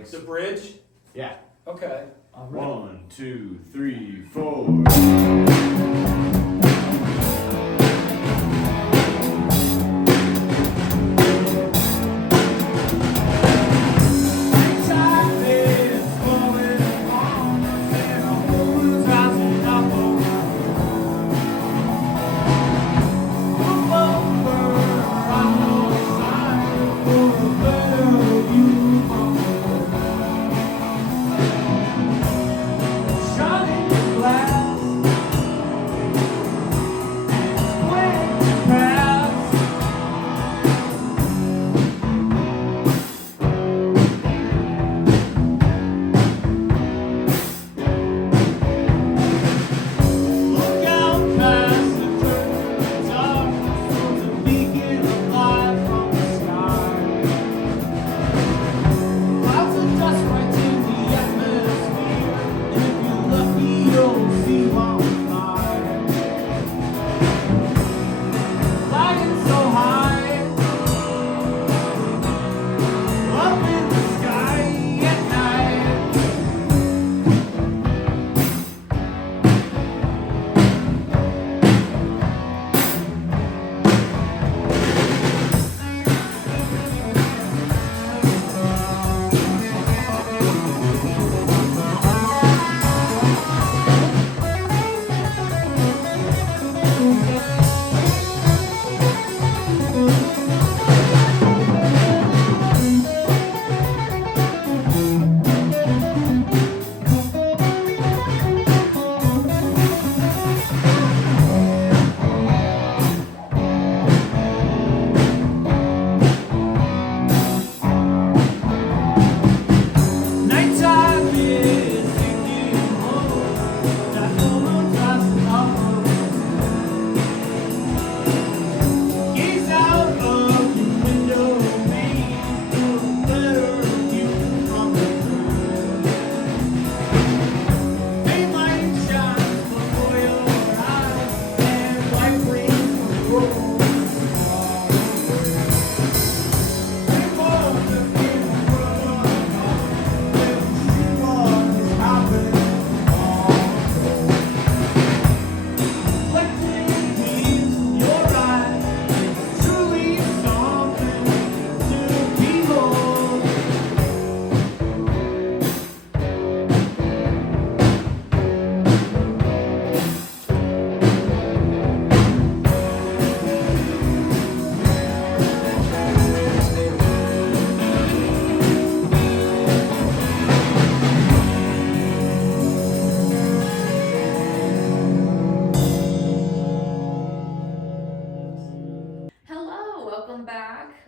Lakes. The bridge? Yeah. Okay. All right. 1, 2, 3, 4.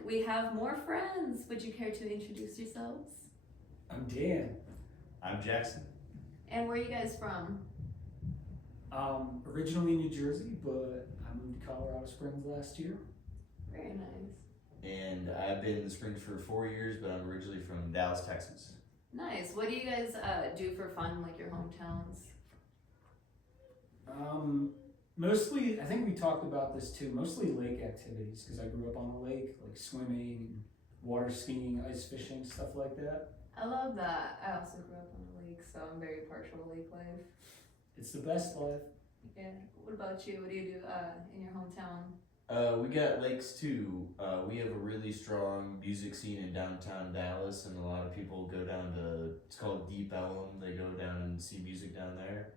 We have more friends. Would you care to introduce yourselves? I'm Dan. I'm Jackson. And where are you guys from? Originally New Jersey, but I moved to Colorado Springs last year. Very nice. And I've been in the Springs for 4 years, but I'm originally from Dallas, Texas. Nice. What do you guys do for fun, like your hometowns? Mostly, I think we talked about this too, mostly lake activities, because I grew up on the lake, like swimming, water skiing, ice fishing, stuff like that. I love that. I also grew up on the lake, so I'm very partial to lake life. It's the best life. Yeah. What about you? What do you do in your hometown? We got lakes too. We have a really strong music scene in downtown Dallas, and a lot of people go down to, it's called Deep Ellum. They go down and see music down there.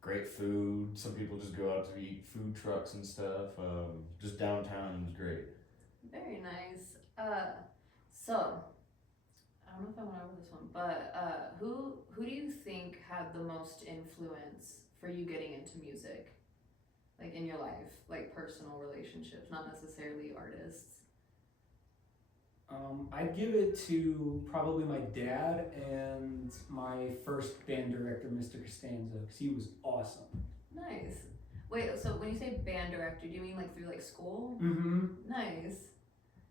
Great food. Some people just go out to eat food trucks and stuff. Just downtown is great. Very nice. So I don't know if I went over this one, but who do you think had the most influence for you getting into music, like in your life, like personal relationships, not necessarily artists? I'd give it to probably my dad and my first band director, Mr. Costanzo, because he was awesome. Nice. Wait, so when you say band director, do you mean like through like school? Mm-hmm. Nice.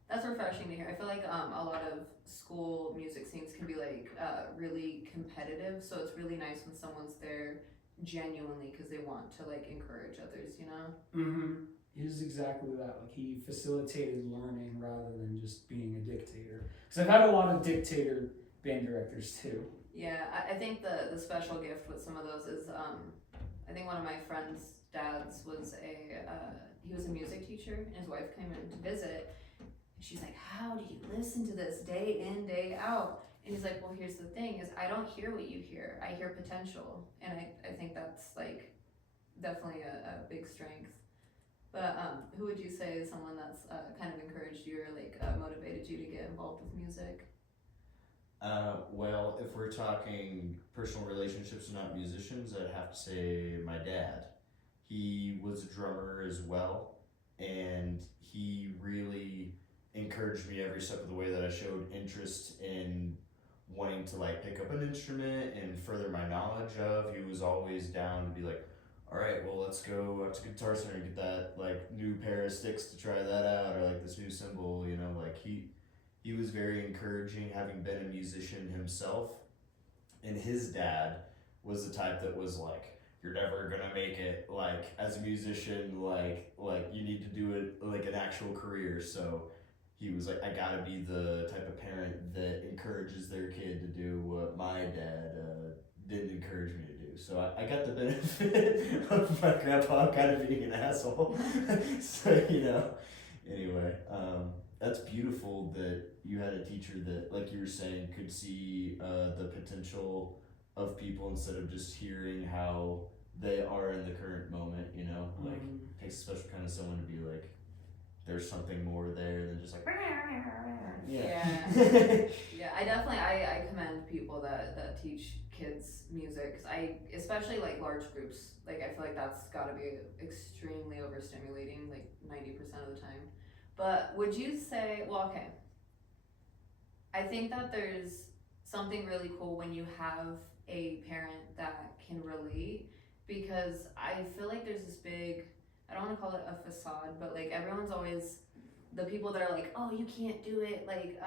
That's refreshing to hear. I feel like a lot of school music scenes can be like really competitive, so it's really nice when someone's there genuinely because they want to like encourage others, you know? Mm-hmm. is exactly that. Like he facilitated learning rather than just being a dictator. Because I've had a lot of dictator band directors too. Yeah, I think the special gift with some of those is I think one of my friend's dads was he was a music teacher, and his wife came in to visit. And she's like, "How do you listen to this day in, day out?" And he's like, "Well, here's the thing: is I don't hear what you hear. I hear potential, and I think that's like definitely a big strength." But who would you say is someone that's kind of encouraged you or like motivated you to get involved with music? Well, if we're talking personal relationships and not musicians, I'd have to say my dad. He was a drummer as well, and he really encouraged me every step of the way that I showed interest in wanting to like pick up an instrument and further my knowledge of. He was always down to be like, all right, well, let's go up to Guitar Center and get that like new pair of sticks to try that out, or like this new cymbal, you know, like he was very encouraging, having been a musician himself. And his dad was the type that was like, "You're never gonna make it like as a musician. Like you need to do it like an actual career." So he was like, "I gotta be the type of parent that encourages their kid to do what my dad didn't encourage me to do." So I got the benefit of my grandpa kind of being an asshole. So anyway, that's beautiful that you had a teacher that, like you were saying, could see the potential of people instead of just hearing how they are in the current moment. Like it takes a special kind of someone to be like, there's something more there than just like. Yeah. Yeah, I commend people that teach kids music, because I especially like large groups, like I feel like that's got to be extremely overstimulating like 90% of the time. But would you say, well, okay, I think that there's something really cool when you have a parent that can relate, because I feel like there's this big, I don't want to call it a facade, but like everyone's always the people that are like, "Oh, you can't do it." Like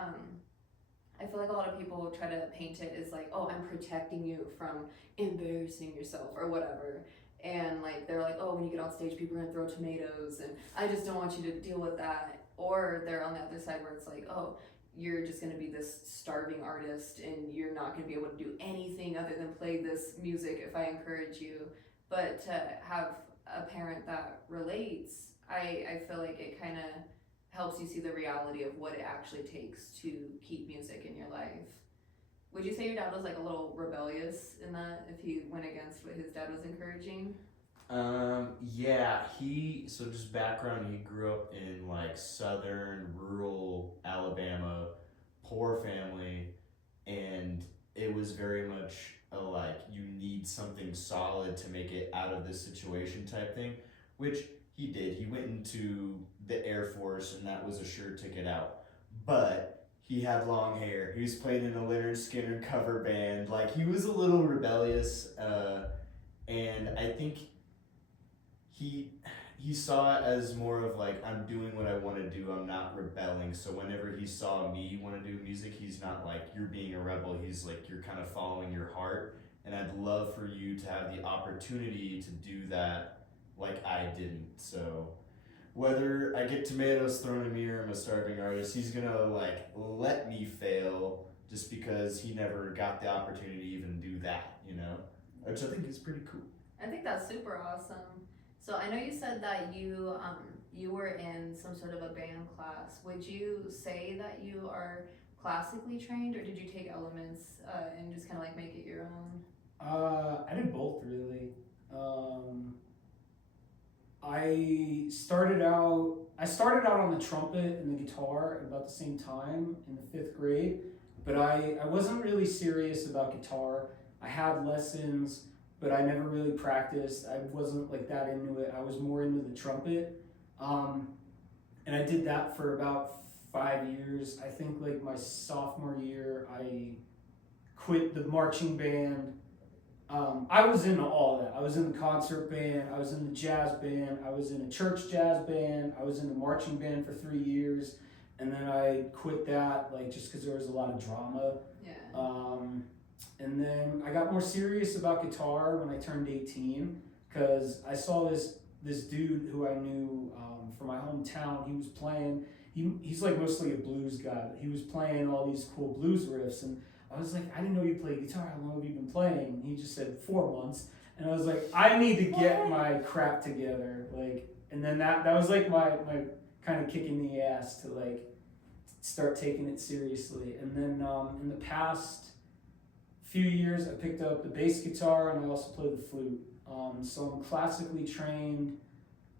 I feel like a lot of people try to paint it as like, "Oh, I'm protecting you from embarrassing yourself or whatever." And like they're like, "Oh, when you get on stage, people are gonna throw tomatoes, and I just don't want you to deal with that." Or they're on the other side where it's like, "Oh, you're just gonna be this starving artist, and you're not gonna be able to do anything other than play this music if I encourage you." But to have a parent that relates, I feel like it kind of helps you see the reality of what it actually takes to keep music in your life. Would you say your dad was like a little rebellious in that, if he went against what his dad was encouraging? Yeah, so just background, he grew up in like southern rural Alabama, poor family, and it was very much a like, you need something solid to make it out of this situation type thing, which he did. He went into the Air Force, and that was a sure ticket out. But he had long hair. He was playing in a Leonard Skinner cover band. Like, he was a little rebellious, and I think he saw it as more of like, I'm doing what I want to do, I'm not rebelling. So whenever he saw me want to do music, he's not like, you're being a rebel. He's like, you're kind of following your heart, and I'd love for you to have the opportunity to do that like I didn't. So whether I get tomatoes thrown at me or I'm a starving artist, he's gonna like let me fail just because he never got the opportunity to even do that, which I think is pretty cool. I think that's super awesome. So I know you said that you were in some sort of a band class. Would you say that you are classically trained, or did you take elements and just kind of like make it your own? I did both really. I started out on the trumpet and the guitar at about the same time in the 5th grade, but I wasn't really serious about guitar. I had lessons, but I never really practiced. I wasn't like that into it. I was more into the trumpet, and I did that for about 5 years. I think like my sophomore year, I quit the marching band. I was into all of that. I was in the concert band, I was in the jazz band, I was in a church jazz band, I was in the marching band for 3 years, and then I quit that like just because there was a lot of drama. Yeah. And then I got more serious about guitar when I turned 18, because I saw this this dude who I knew from my hometown. He was playing. He's like mostly a blues guy, but he was playing all these cool blues riffs, and I was like, I didn't know you played guitar. How long have you been playing? And he just said 4 months, and I was like, I need to get my crap together, like. And then that was like my kind of kick in the ass to like start taking it seriously. And then in the past few years, I picked up the bass guitar and I also play the flute. So I'm classically trained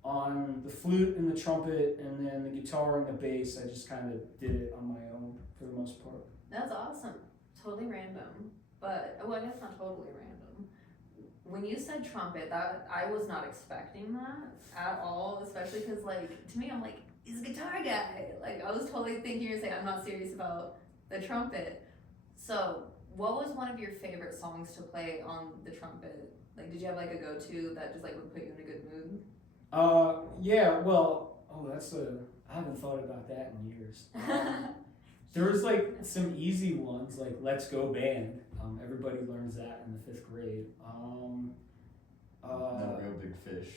on the flute and the trumpet, and then the guitar and the bass. I just kind of did it on my own for the most part. That's awesome. Totally random, but well, I guess not totally random. When you said trumpet, that I was not expecting that at all, especially because like to me, I'm like, he's a guitar guy. Like I was totally thinking you're saying I'm not serious about the trumpet. So, what was one of your favorite songs to play on the trumpet? Like, did you have like a go-to that just like would put you in a good mood? Yeah. Well, I haven't thought about that in years. There was like some easy ones like "Let's Go Band." Everybody learns that in the 5th grade. No Real Big Fish.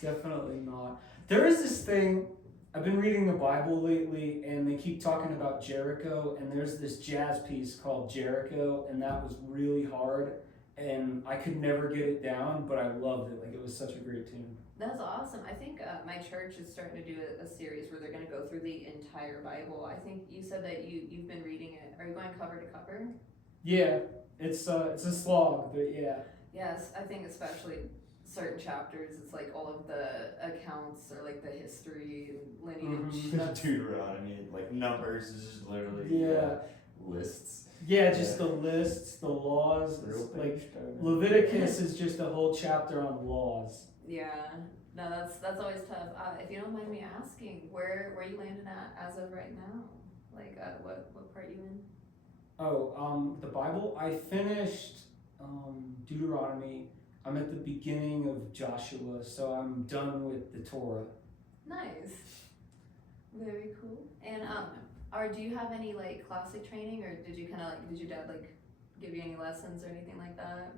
Definitely not. There is this thing. I've been reading the Bible lately, and they keep talking about Jericho, and there's this jazz piece called Jericho, and that was really hard, and I could never get it down, but I loved it. Like, it was such a great tune. That's awesome. I think my church is starting to do a series where they're going to go through the entire Bible. I think you said that you've been reading it. Are you going cover to cover? Yeah, it's a slog, but yeah. Yes, I think especially certain chapters, it's like all of the accounts or like the history and lineage. Deuteronomy, like Numbers is just literally lists. Yeah, just the lists, the laws. Like Leviticus is just a whole chapter on laws. Yeah, no, that's always tough. If you don't mind me asking, where you landing at as of right now? Like, what part you in? Oh, the Bible. I finished Deuteronomy. I'm at the beginning of Joshua, so I'm done with the Torah. Nice, very cool. And do you have any like classic training, or did your dad like give you any lessons or anything like that?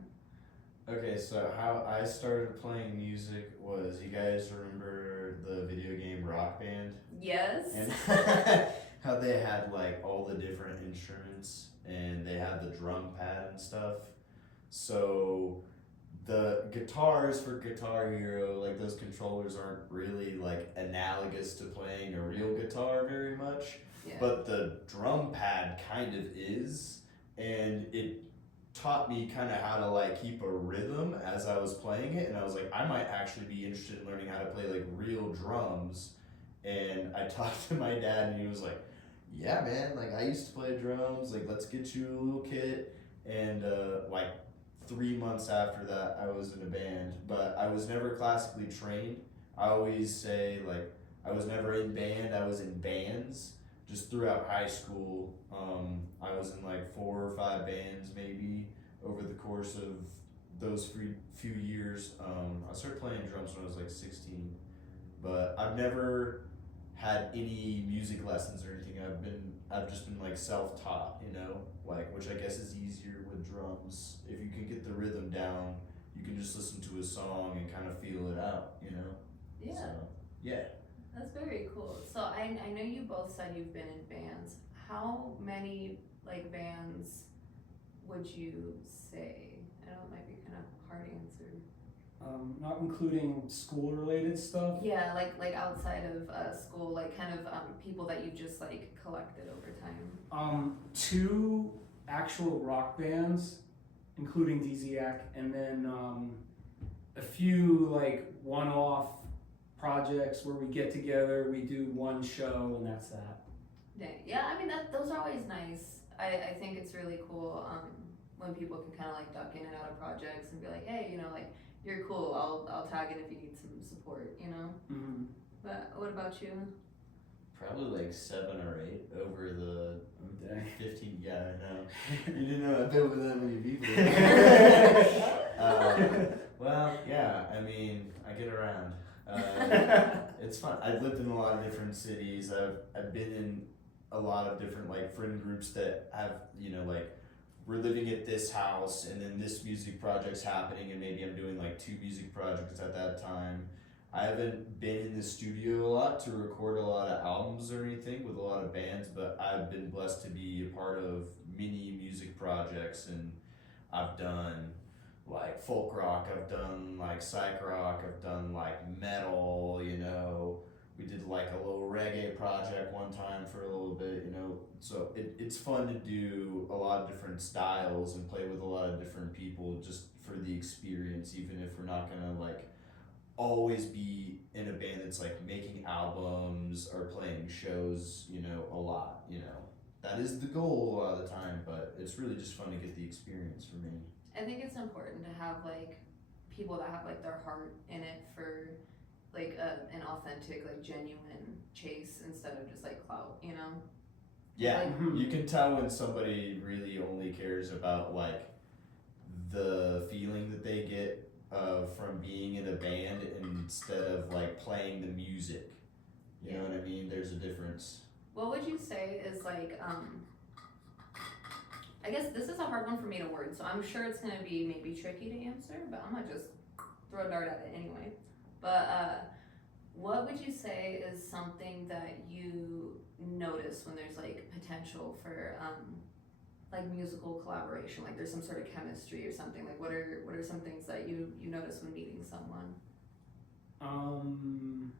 Okay, so how I started playing music was, you guys remember the video game Rock Band? Yes. And how they had like all the different instruments and they had the drum pad and stuff. So the guitars for Guitar Hero, like those controllers aren't really like analogous to playing a real guitar very much. Yeah. But the drum pad kind of is, and it taught me kind of how to like keep a rhythm as I was playing it, and I was like, I might actually be interested in learning how to play like real drums. And I talked to my dad, and he was like, yeah man, like I used to play drums, like let's get you a little kit. And like 3 months after that I was in a band, but I was never classically trained. I always say like I was never in band, I was in bands. Just throughout high school, I was in like 4 or 5 bands maybe over the course of those few years. I started playing drums when I was like 16, but I've never had any music lessons or anything. I've just been like self-taught, you know, like, which I guess is easier with drums. If you can get the rhythm down, you can just listen to a song and kind of feel it out, you know? Yeah. So, yeah. That's very cool. So I know you both said you've been in bands. How many like bands would you say? I know it might be kind of hard to answer. Not including school-related stuff. Yeah, like outside of school, like kind of people that you just like collected over time. 2 actual rock bands, including Deziak, and then a few like one-off projects where we get together, we do one show, and that's that. Yeah, I mean those are always nice. I think it's really cool when people can kind of like duck in and out of projects and be like, hey, you know, like you're cool. I'll tag it if you need some support, you know. Mm-hmm. But what about you? Probably like 7 or 8 over the 15. Yeah, I know. You didn't know I've been with that many people. Well, yeah, I mean, I get around. It's fun. I've lived in a lot of different cities. I've been in a lot of different like friend groups that have, you know, like we're living at this house and then this music project's happening and maybe I'm doing like 2 music projects at that time. I haven't been in the studio a lot to record a lot of albums or anything with a lot of bands, but I've been blessed to be a part of many music projects, and I've done like folk rock, I've done like psych rock, I've done like metal, you know. We did like a little reggae project one time for a little bit, you know. So it's fun to do a lot of different styles and play with a lot of different people just for the experience, even if we're not gonna like always be in a band that's like making albums or playing shows, you know, a lot, you know. That is the goal a lot of the time, but it's really just fun to get the experience for me. I think it's important to have like people that have like their heart in it for like an authentic, like genuine chase instead of just like clout, you know? Yeah, Mhm. you can tell when somebody really only cares about like the feeling that they get from being in a band instead of like playing the music. You know what I mean? There's a difference. What would you say is like, I guess this is a hard one for me to word, so I'm sure it's gonna be maybe tricky to answer, but I'm gonna just throw a dart at it anyway. But what would you say is something that you notice when there's like potential for like musical collaboration? Like there's some sort of chemistry or something. Like what are some things that you notice when meeting someone? I don't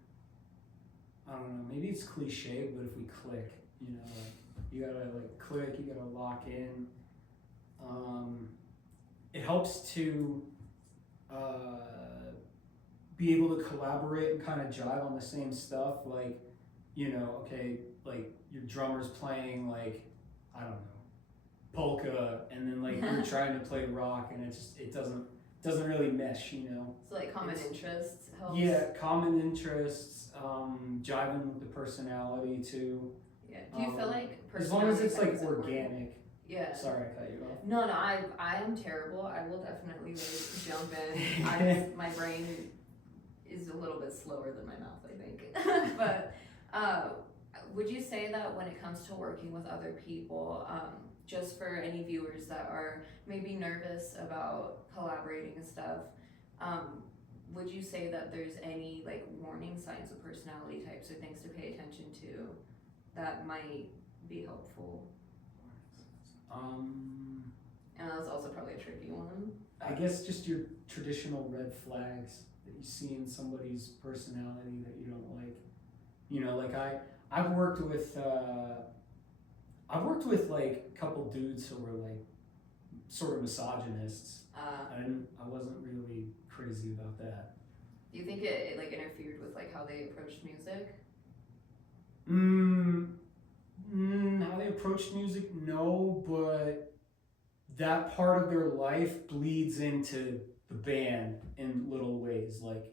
know. Maybe it's cliche, but if we click, you know, like you gotta like click, you gotta lock in. It helps to be able to collaborate and kind of jive on the same stuff. Like, you know, okay, like your drummer's playing like, I don't know, polka, and then like you're trying to play rock, and it doesn't really mesh, you know. So like common interests helps. Yeah, common interests, jiving with the personality too. Yeah. Do you feel like as long as it's like personality is important? organic? Yeah. Sorry, I cut you off. No, I am terrible. I will definitely like jump in. My brain is a little bit slower than my mouth, I think. But would you say that when it comes to working with other people, just for any viewers that are maybe nervous about collaborating and stuff, would you say that there's any like warning signs of personality types or things to pay attention to that might be helpful? And that's also probably a tricky one. I guess just your traditional red flags that you see in somebody's personality that you don't like. You know, like I've worked with like a couple dudes who were like sort of misogynists. I wasn't really crazy about that. Do you think it like interfered with like how they approached music? How they approached music, no, but that part of their life bleeds into the band in little ways. Like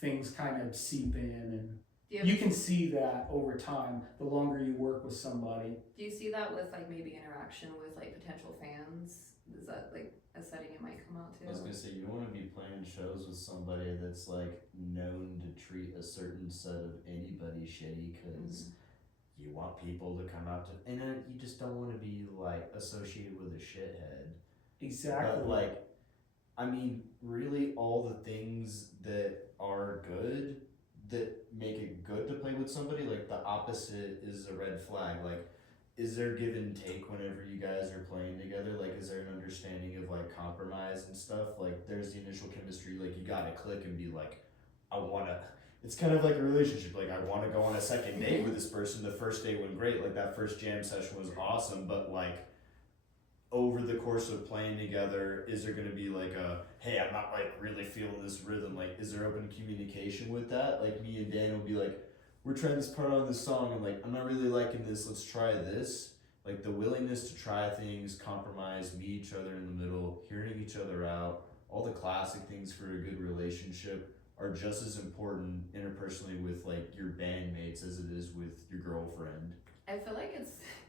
things kind of seep in, and you can see that over time the longer you work with somebody. Do you see that with like maybe interaction with like potential fans? Is that like a setting it might come out to? I was gonna say, you don't want to be playing shows with somebody that's like known to treat a certain set of anybody shitty, because you want people to come out to, and then you just don't want to be like associated with a shithead. Exactly. But like, I mean, really, all the things that are good that make it good to play with somebody, like the opposite is a red flag. Like, is there give and take whenever you guys are playing together? Like, is there an understanding of like compromise and stuff? Like, there's the initial chemistry, like you gotta click and be like, it's kind of like a relationship. Like, I want to go on a second date with this person. The first date went great. Like, that first jam session was awesome. But, like, over the course of playing together, is there going to be, like, hey, I'm not, like, really feeling this rhythm? Like, is there open communication with that? Like, me and Dan will be like, we're trying this part on this song. And, like, I'm not really liking this. Let's try this. Like, the willingness to try things, compromise, meet each other in the middle, hearing each other out, all the classic things for a good relationship are just as important interpersonally with like your bandmates as it is with your girlfriend. I feel like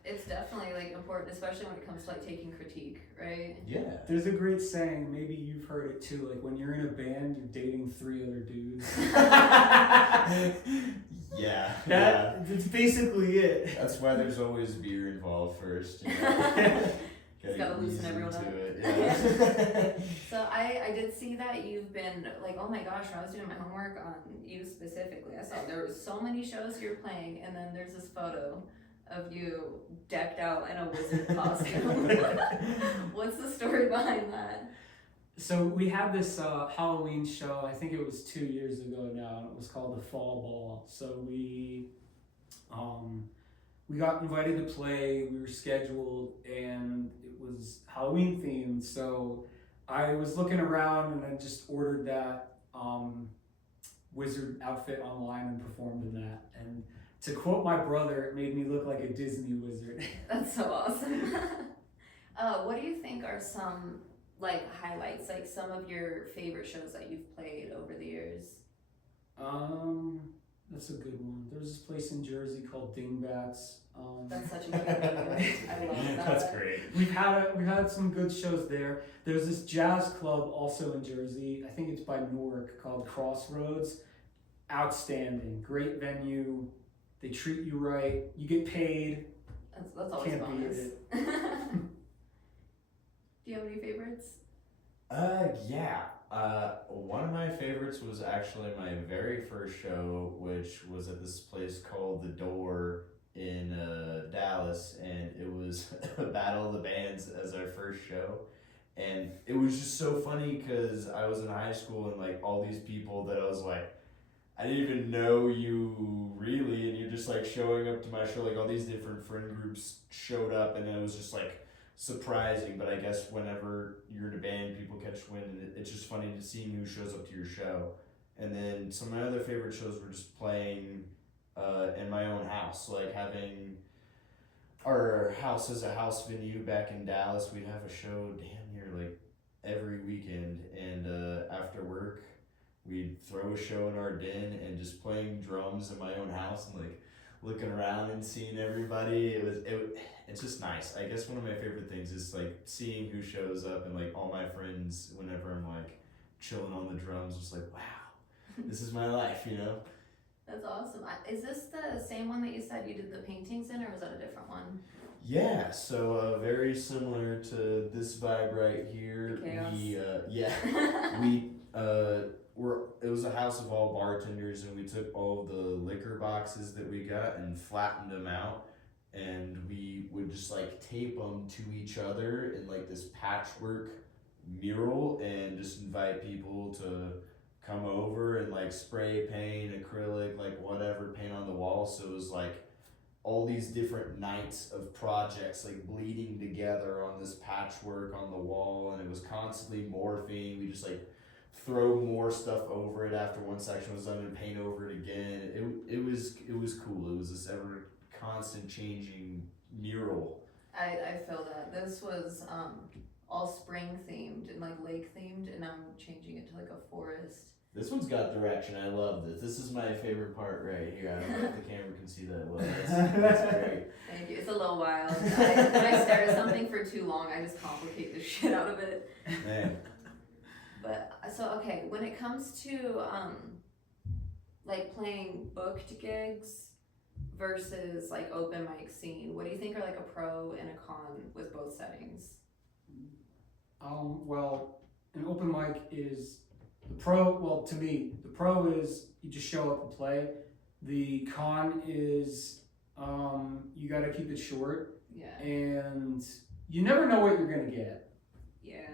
it's definitely like important, especially when it comes to like taking critique, right? Yeah. There's a great saying, maybe you've heard it too, like when you're in a band, you're dating 3 other dudes. Yeah. That's basically it. That's why there's always beer involved first. You know? Just gotta loosen ease everyone into up. it, yeah. So I did see that you've been like, oh my gosh, when I was doing my homework on you specifically, I saw there were so many shows you're playing, and then there's this photo of you decked out in a wizard costume. What's the story behind that? So we had this Halloween show. I think it was 2 years ago now, and it was called the Fall Ball. So we got invited to play. We were scheduled, and it was Halloween themed. So I was looking around, and I just ordered that wizard outfit online and performed in that. And to quote my brother, it made me look like a Disney wizard. That's so awesome. What do you think are some like highlights, like some of your favorite shows that you've played over the years? That's a good one. There's this place in Jersey called Dingbats. That's such a good name. I love that. That's great. We've had some good shows there. There's this jazz club also in Jersey. I think it's by Newark, called Crossroads. Outstanding, great venue. They treat you right. You get paid. That's always Can't beat bonus. it. Do you have any favorites? Yeah. One of my favorites was actually my very first show, which was at this place called The Door in Dallas, and it was a Battle of the Bands as our first show. And it was just so funny because I was in high school and like all these people that I was like, I didn't even know you really, and you're just like showing up to my show, like all these different friend groups showed up, and it was just like surprising. But I guess whenever you're in a band, people catch wind, and it's just funny to see who shows up to your show. And then some of my other favorite shows were just playing in my own house, like having our house as a house venue back in Dallas. We'd have a show damn near like every weekend, and after work we'd throw a show in our den and just playing drums in my own house and like looking around and seeing everybody. It's just nice. I guess one of my favorite things is like seeing who shows up, and like all my friends, whenever I'm like chilling on the drums, just like, wow, this is my life, you know? That's awesome. Is this the same one that you said you did the paintings in, or was that a different one? Yeah, so very similar to this vibe right here. Chaos. It was a house of all bartenders, and we took all the liquor boxes that we got and flattened them out, and we would just like tape them to each other in like this patchwork mural, and just invite people to come over and like spray paint, acrylic, like whatever, paint on the wall. So it was like all these different nights of projects like bleeding together on this patchwork on the wall, and it was constantly morphing. We just like throw more stuff over it after one section was done and paint over it again. It was cool. It was this ever constant changing mural. I feel that. This was all spring themed and like lake themed, and now I'm changing it to like a forest. This one's got direction. I love this. This is my favorite part right here. I don't know if the camera can see that well. That's great. Thank you. It's a little wild. When I stare at something for too long, I just complicate the shit out of it. Man. But so okay, when it comes to like playing booked gigs versus like open mic scene, what do you think are like a pro and a con with both settings? Well, an open mic is the pro. Well, to me, the pro is you just show up and play. The con is you got to keep it short, Yeah. and you never know what you're gonna get. Yeah.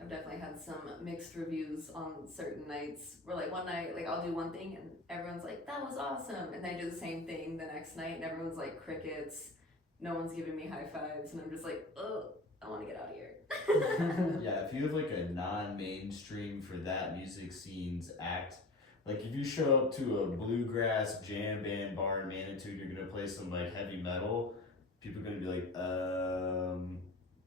I've definitely had some mixed reviews on certain nights where like one night like I'll do one thing and everyone's like, that was awesome, and then I do the same thing the next night and everyone's like crickets, no one's giving me high fives, and I'm just like, oh, I want to get out of here. Yeah, if you have like a non-mainstream for that music scene's act, like if you show up to a bluegrass jam band bar in Manitou, you're gonna play some like heavy metal, people are gonna be like,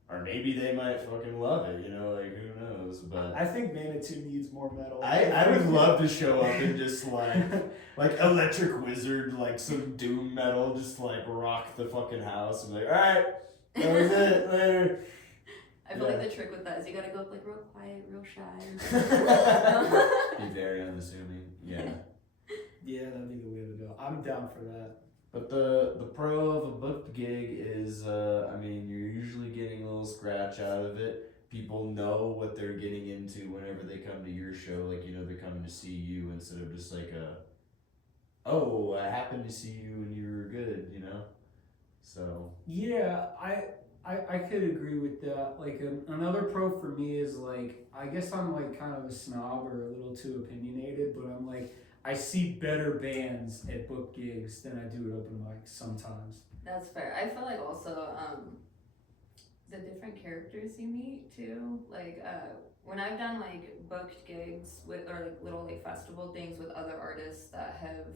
or maybe they might fucking love it, you know, like who knows, but I think Manitou needs more metal. I would love to show up and just like Electric Wizard, like some doom metal, just like rock the fucking house and be like, alright, that was it, later. I feel like the trick with that is you gotta go up like real quiet, real shy. Be very unassuming, yeah. Yeah, that'd be the way to go. I'm down for that. But the pro of a booked gig is, I mean, you're usually getting a little scratch out of it. People know what they're getting into whenever they come to your show. Like, you know, they're coming to see you instead of just like oh, I happened to see you and you were good, you know? So, Yeah, I could agree with that. Like another pro for me is like I guess I'm like kind of a snob or a little too opinionated, but I'm like I see better bands at book gigs than I do at open mics sometimes. That's fair. I feel like also the different characters you meet too. Like when I've done like booked gigs with or like little like festival things with other artists that have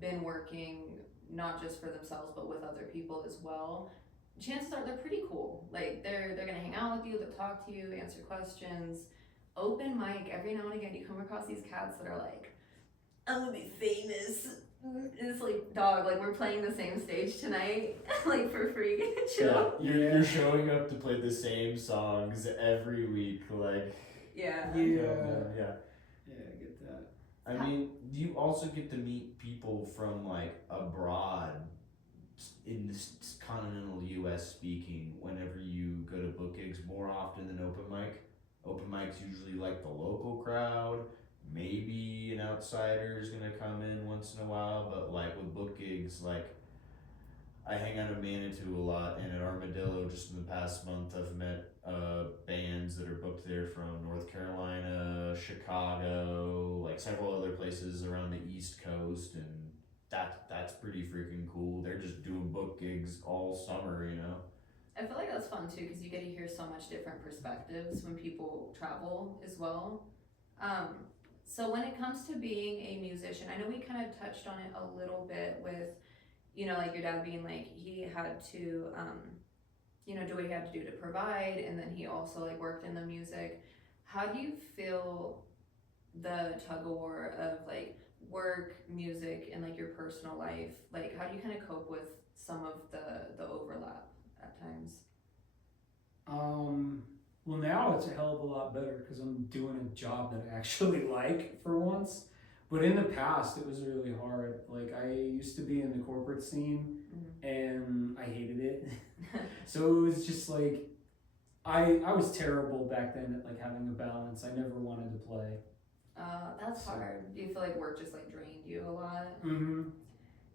been working not just for themselves but with other people as well. Chances are they're pretty cool. Like they're gonna hang out with you, they'll talk to you, answer questions. Open mic, every now and again you come across these cats that are like, I'm gonna be famous. It's like, dog, like we're playing the same stage tonight, like for free. Chill. you're showing up to play the same songs every week, like. Yeah. Yeah. Yeah. Yeah, I get that. I mean, you also get to meet people from like abroad in this continental U.S. speaking whenever you go to book gigs more often than open mic. Open mic's usually like the local crowd. Maybe an outsider is gonna come in once in a while, but like with book gigs, like I hang out in Manitou a lot, and at Armadillo, just in the past month, I've met bands that are booked there from North Carolina, Chicago, like several other places around the East Coast, and that's pretty freaking cool. They're just doing book gigs all summer, you know. I feel like that's fun too because you get to hear so much different perspectives when people travel as well. So when it comes to being a musician, I know we kind of touched on it a little bit with, you know, like your dad being like he had to, you know, do what he had to do to provide, and then he also like worked in the music. How do you feel the tug of war of like work, music, and like your personal life? Like, how do you kind of cope with some of the overlap at times? Well, now it's a hell of a lot better because I'm doing a job that I actually like for once. But in the past, it was really hard. Like I used to be in the corporate scene, and I hated it. So it was just like I was terrible back then at like having a balance. I never wanted to play. That's hard. Do you feel like work just like drained you a lot? Mm-hmm.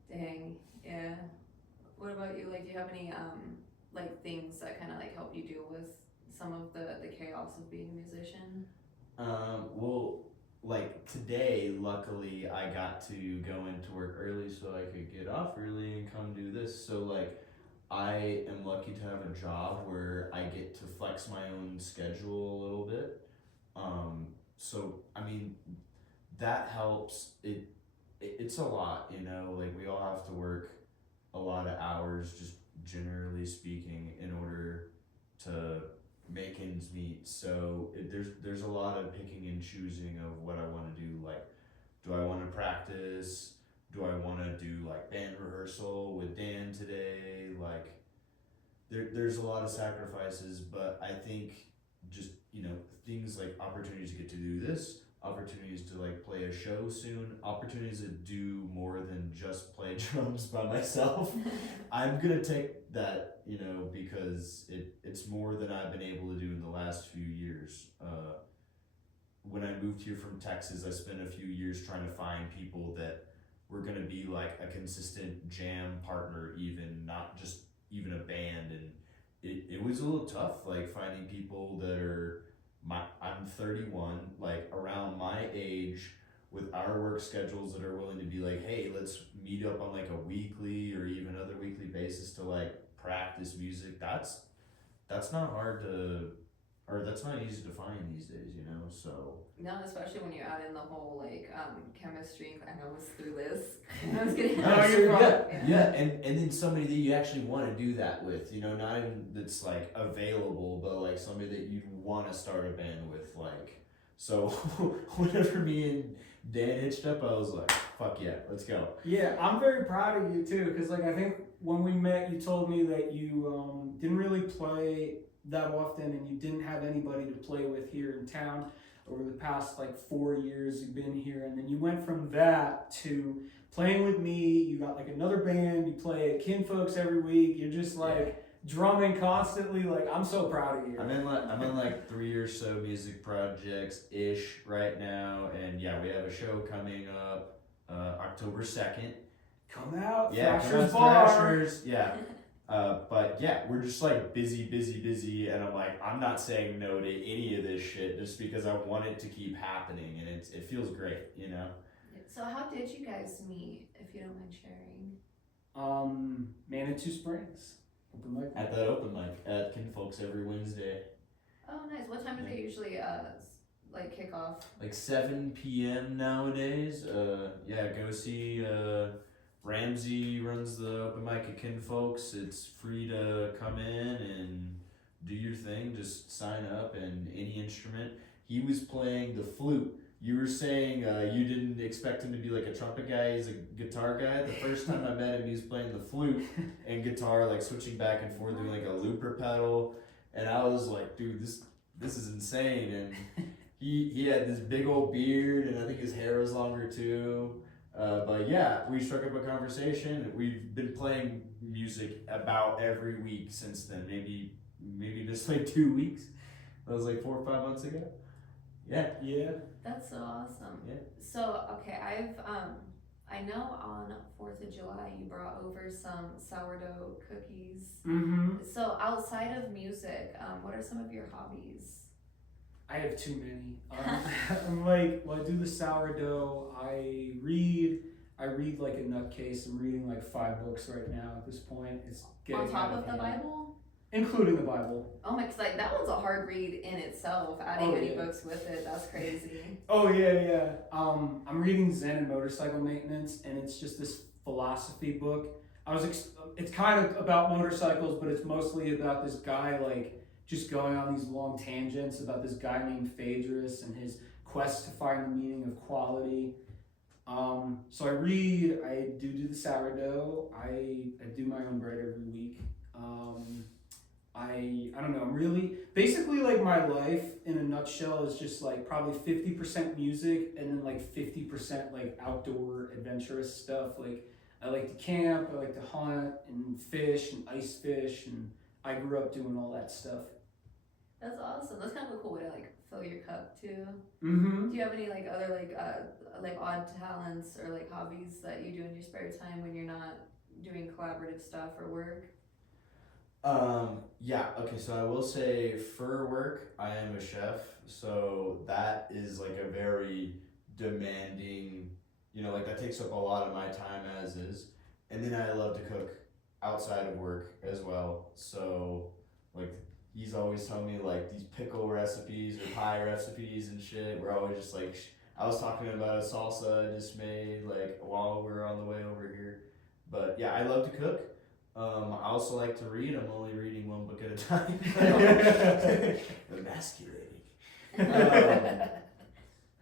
Dang, yeah. What about you? Like, do you have any like things that kind of like help you deal with some of the chaos of being a musician? Well, like today, luckily, I got to go into work early so I could get off early and come do this. So, like, I am lucky to have a job where I get to flex my own schedule a little bit. So, I mean, that helps. It's a lot, you know, like, we all have to work a lot of hours, just generally speaking, in order to make ends meet. So there's a lot of picking and choosing of what I want to do. Like, do I want to practice? Do I want to do like band rehearsal with Dan today? Like, there's a lot of sacrifices, but I think just, you know, things like opportunities to get to do this, opportunities to like play a show soon, opportunities to do more than just play drums by myself. I'm gonna take that, you know, because it's more than I've been able to do in the last few years. When I moved here from Texas, I spent a few years trying to find people that were gonna be like a consistent jam partner, even not just even a band, and it was a little tough, like finding people that are I'm 31, like around my age, with our work schedules, that are willing to be like, hey, let's meet up on like a weekly or even other weekly basis to like practice music. That's not hard to, or that's not easy to find these days, you know. So No, especially when you add in the whole like chemistry. I know it's through this. I was kidding. No, you're fine. yeah, and then somebody that you actually want to do that with, you know, not even that's like available, but like somebody that you want to start a band with, like. So whenever me and Dan hitched up, I was like, fuck yeah, let's go. Yeah, I'm very proud of you too, because like I think when we met, you told me that you didn't really play that often, and you didn't have anybody to play with here in town. over the past like 4 years you've been here, and then you went from that to playing with me. You got like another band. You play at Kinfolks every week. You're just like drumming constantly. Like, I'm so proud of you. I'm in like 3 or so music projects ish right now, and yeah, we have a show coming up October 2nd. Come out, Yeah, Thrasher's Bar. Thrashers, yeah. But yeah, we're just like busy, and I'm like, I'm not saying no to any of this shit just because I want it to keep happening, and it feels great, you know. So how did you guys meet, if you don't mind sharing? Manitou Springs. Open mic. At the open mic at Kinfolks every Wednesday. Oh, nice. What time do they usually like kick off? Like 7 p.m. nowadays. Yeah, go see Ramsey runs the open mic at Kinfolks. It's free to come in and do your thing. Just sign up and any instrument. He was playing the flute. You were saying you didn't expect him to be like a trumpet guy. He's a guitar guy. The first time I met him, he was playing the flute and guitar, like switching back and forth, doing like a looper pedal. And I was like, dude, this is insane. And he had this big old beard, and I think his hair was longer too. But yeah, we struck up a conversation. We've been playing music about every week since then. Maybe just like 2 weeks. That was like 4 or 5 months ago. Yeah. That's so awesome. Yeah. So okay, I know on 4th of July you brought over some sourdough cookies. Mm-hmm. So outside of music, what are some of your hobbies? I have too many. I'm like, well, I do the sourdough. I read like a nutcase. I'm reading like 5 books right now at this point. It's getting On top out of the hand. Bible? Including the Bible. Oh my, cause like that one's a hard read in itself. Adding any yeah. books with it, that's crazy. Oh yeah. I'm reading Zen and Motorcycle Maintenance, and it's just this philosophy book. It's kind of about motorcycles, but it's mostly about this guy like just going on these long tangents about this guy named Phaedrus and his quest to find the meaning of quality. So I read. I do the sourdough. I do my own bread every week. I don't know, I'm really, basically like my life in a nutshell is just like probably 50% music and then like 50% like outdoor adventurous stuff. Like I like to camp, I like to hunt and fish and ice fish, and I grew up doing all that stuff. That's awesome. That's kind of a cool way to like fill your cup too. Mm-hmm. Do you have any like other like odd talents or like hobbies that you do in your spare time when you're not doing collaborative stuff or work? Yeah, okay, so I will say for work, I am a chef, so that is like a very demanding, like that takes up a lot of my time as is. And then I love to cook outside of work as well. So like he's always telling me like these pickle recipes or pie recipes and shit. We're always just like, I was talking about a salsa I just made like while we were on the way over here. But yeah, I love to cook. I also like to read. I'm only reading 1 book at a time. Emasculating.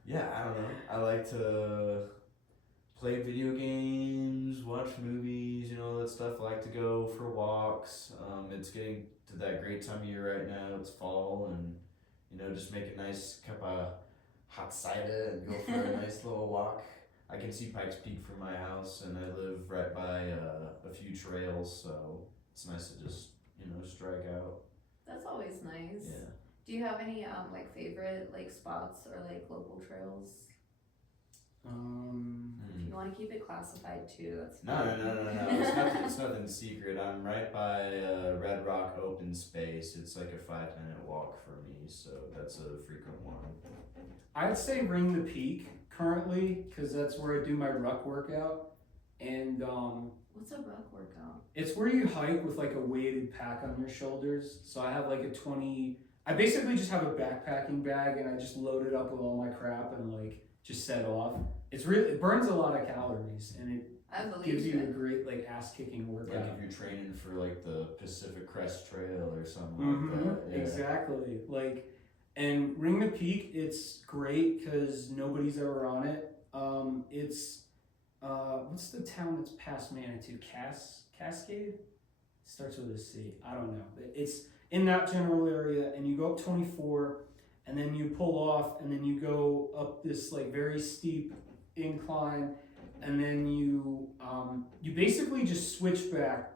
Yeah, I don't know. I like to play video games, watch movies, all that stuff. I like to go for walks. It's getting to that great time of year right now. It's fall, and just make a nice cup of hot cider and go for a nice little walk. I can see Pikes Peak from my house, and I live right by a few trails, so it's nice to just, strike out. That's always nice. Yeah. Do you have any like favorite like spots or like local trails? If you want to keep it classified too, that's fine. No. It's nothing secret. I'm right by Red Rock Open Space. It's like a 5-minute walk for me, so that's a frequent one. I'd say Ring the Peak currently, because that's where I do my ruck workout. And what's a ruck workout? it's where you hike with like a weighted pack on your shoulders. So I have like I basically just have a backpacking bag, and I just load it up with all my crap and like just set off. It burns a lot of calories, and it gives you a great like ass kicking workout. Like if you're training for like the Pacific Crest Trail or something like that. Yeah. Exactly. And Ring the Peak, it's great because nobody's ever on it. It's what's the town that's past Manitou? Cascade? Starts with a C. I don't know. It's in that general area, and you go up 24, and then you pull off, and then you go up this like very steep incline, and then you basically just switch back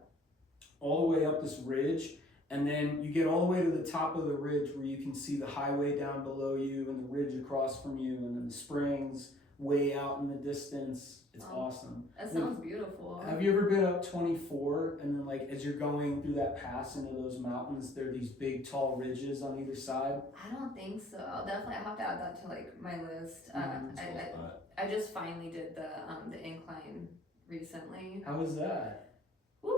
all the way up this ridge, and then you get all the way to the top of the ridge where you can see the highway down below you and the ridge across from you, and then the springs way out in the distance. It's awesome. That sounds beautiful. Have you ever been up 24, and then like as you're going through that pass into those mountains, there are these big tall ridges on either side? I don't think so. I'll definitely have to add that to like my list. I just finally did the incline recently. How was that? Woo!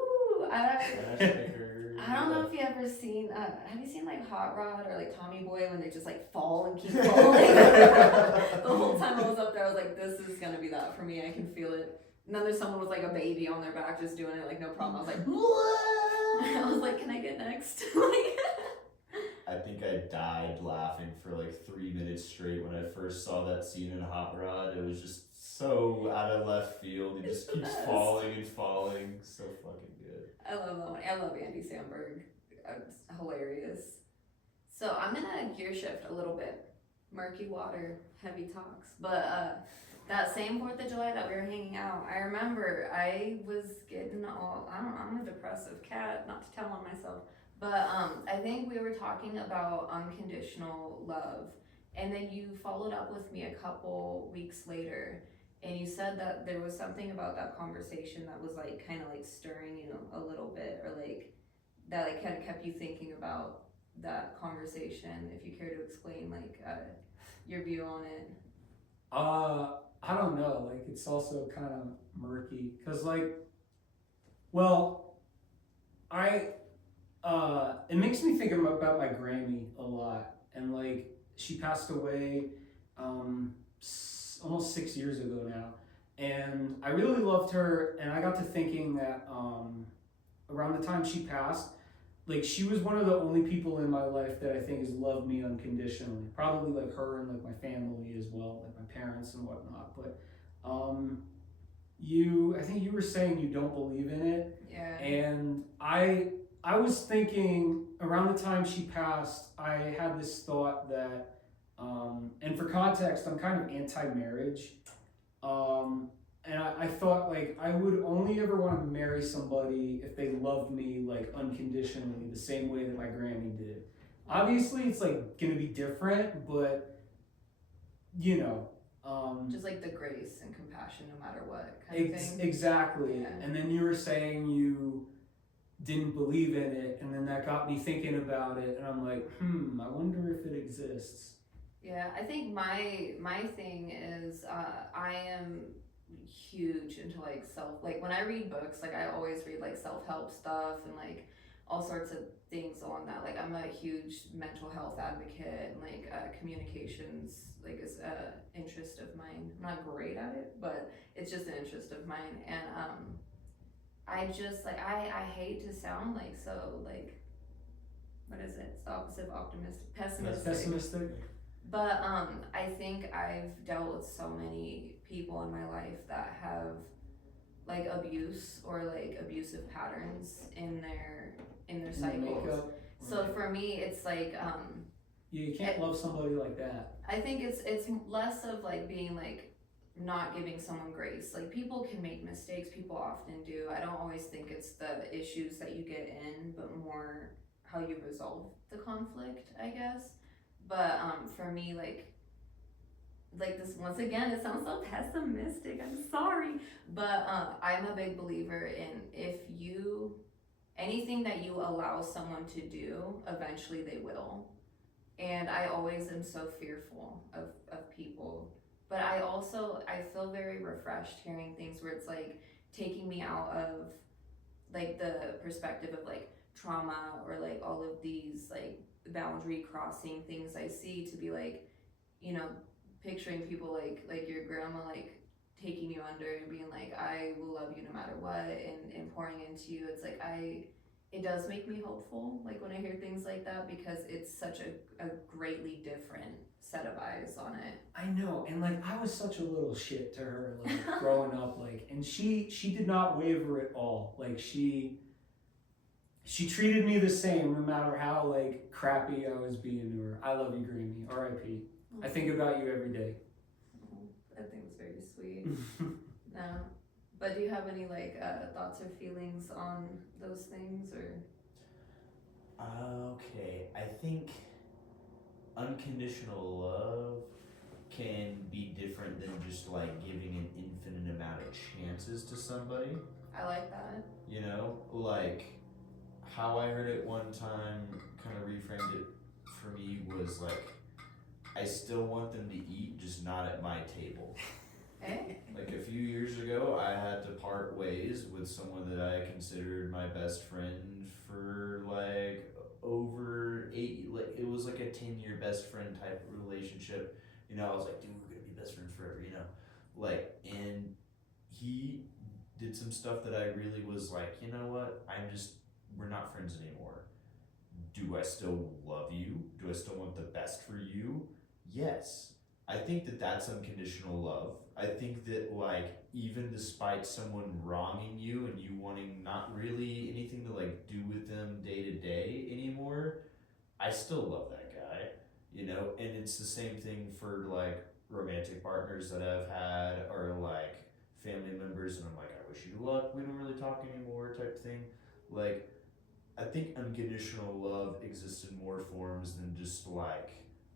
I don't know if you ever seen. Have you seen like Hot Rod or like Tommy Boy when they just like fall and keep falling? The whole time I was up there, I was like, "This is gonna be that for me. I can feel it." And then there's someone with like a baby on their back just doing it like no problem. I was like, "What?" I was like, "Can I get next?" Like. I think I died laughing for like 3 minutes straight when I first saw that scene in Hot Rod. It was just so out of left field. He just keeps falling and falling. So fucking good. I love that one. I love Andy Samberg. It's hilarious. So I'm gonna gear shift a little bit. Murky water, heavy talks. But that same 4th of July that we were hanging out, I remember I was getting all, I don't know, I'm a depressive cat, not to tell on myself. But I think we were talking about unconditional love, and then you followed up with me a couple weeks later, and you said that there was something about that conversation that was like kind of like stirring you a little bit, or like that like had kept you thinking about that conversation. If you care to explain like your view on it. I don't know. Like it's also kind of murky, cause like, well, it makes me think about my Grammy a lot, and like she passed away almost 6 years ago now, and I really loved her, and I got to thinking that around the time she passed, like she was one of the only people in my life that I think has loved me unconditionally, probably like her and like my family as well, like my parents and whatnot. But I think you were saying you don't believe in it. Yeah. And I was thinking around the time she passed, I had this thought that, and for context, I'm kind of anti-marriage. And I thought like I would only ever want to marry somebody if they loved me like unconditionally, the same way that my Grammy did. Obviously, it's like gonna be different, but you know. Just like the grace and compassion no matter what kind of thing. Exactly. Yeah. And then you were saying you didn't believe in it, and then that got me thinking about it, and I'm like, I wonder if it exists. Yeah, I think my thing is I am huge into like when I read books, like I always read like self-help stuff and like all sorts of things on that. Like I'm a huge mental health advocate, and like communications like is a interest of mine. I'm not great at it, but it's just an interest of mine. And I just like I hate to sound like so like, what is it? It's the opposite of optimistic, pessimistic. But I think I've dealt with so many people in my life that have like abuse or like abusive patterns in their cycles. So for me, it's like you can't love somebody like that. I think it's less of like being like not giving someone grace. Like people can make mistakes, people often do. I don't always think it's the issues that you get in, but more how you resolve the conflict, I guess. But for me, like this, once again, it sounds so pessimistic, I'm sorry, but I'm a big believer in anything that you allow someone to do, eventually they will. And I always am so fearful of people, but I feel very refreshed hearing things where it's like taking me out of like the perspective of like trauma or like all of these like boundary crossing things I see, to be like, you know, picturing people like your grandma like taking you under and being like, I will love you no matter what, and pouring into you. It's like it does make me hopeful like when I hear things like that, because it's such a greatly different set of eyes on it. I know, and like I was such a little shit to her like growing up, like, and she did not waver at all. Like she she treated me the same no matter how like crappy I was being to her. I love you, Grammy. R.I.P. I think about you every day. I think it's very sweet. No, but do you have any like thoughts or feelings on those things or? Okay, I think unconditional love can be different than just like giving an infinite amount of chances to somebody. I like that. You know, like how I heard it one time, kind of reframed it for me was like, I still want them to eat, just not at my table. Hey. Like a few years ago, I had to part ways with someone that I considered my best friend for like over 8, like it was like a 10-year best friend type of relationship. You know, I was like, dude, we're gonna be best friends forever, you know? Like, and he did some stuff that I really was like, you know what? We're not friends anymore. Do I still love you? Do I still want the best for you? Yes. I think that that's unconditional love. I think that like even despite someone wronging you and you wanting not really anything to like do with them day to day anymore, I still love that guy, you know? And it's the same thing for like romantic partners that I've had or like family members and I'm like, I wish you luck, we don't really talk anymore type thing. Like I think unconditional love exists in more forms than just like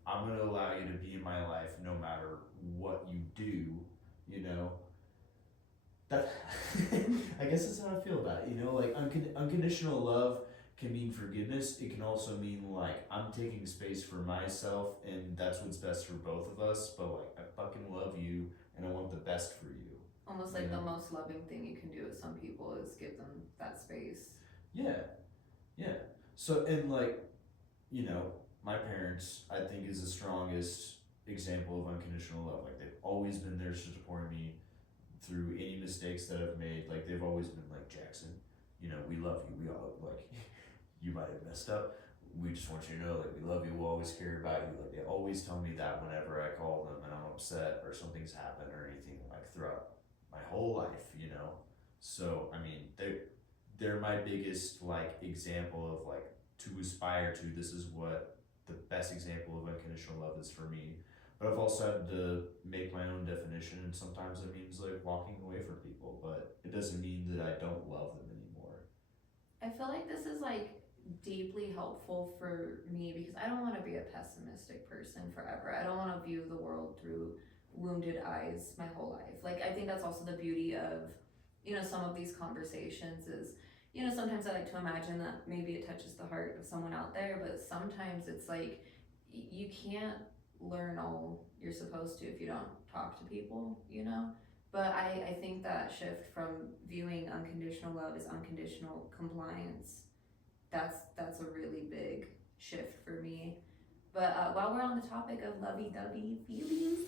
I'm gonna allow you to be in my life no matter what you do, you know. That I guess that's how I feel about it, you know. Like unconditional love can mean forgiveness. It can also mean like I'm taking space for myself, and that's what's best for both of us. But like I fucking love you, and I want the best for you. Almost like the most loving thing you can do with some people is give them that space. Yeah, yeah. So and like, you know, my parents I think is the strongest example of unconditional love. Like they've always been there to support me through any mistakes that I've made. Like they've always been like, Jackson, you know, we love you. We all like you might have messed up. We just want you to know like we love you, we'll always care about you. Like they always tell me that whenever I call them and I'm upset or something's happened or anything like throughout my whole life, you know. So I mean they're my biggest like example of like to aspire to. This is what the best example of unconditional love is for me. But I've also had to make my own definition, and sometimes it means like walking away from people, but it doesn't mean that I don't love them anymore. I feel like this is like deeply helpful for me because I don't want to be a pessimistic person forever. I don't want to view the world through wounded eyes my whole life. Like I think that's also the beauty of, you know, some of these conversations is, you know, sometimes I like to imagine that maybe it touches the heart of someone out there, but sometimes it's like you can't learn all you're supposed to if you don't talk to people, you know? But I think that shift from viewing unconditional love as unconditional compliance, that's a really big shift for me. But while we're on the topic of lovey-dovey feelings,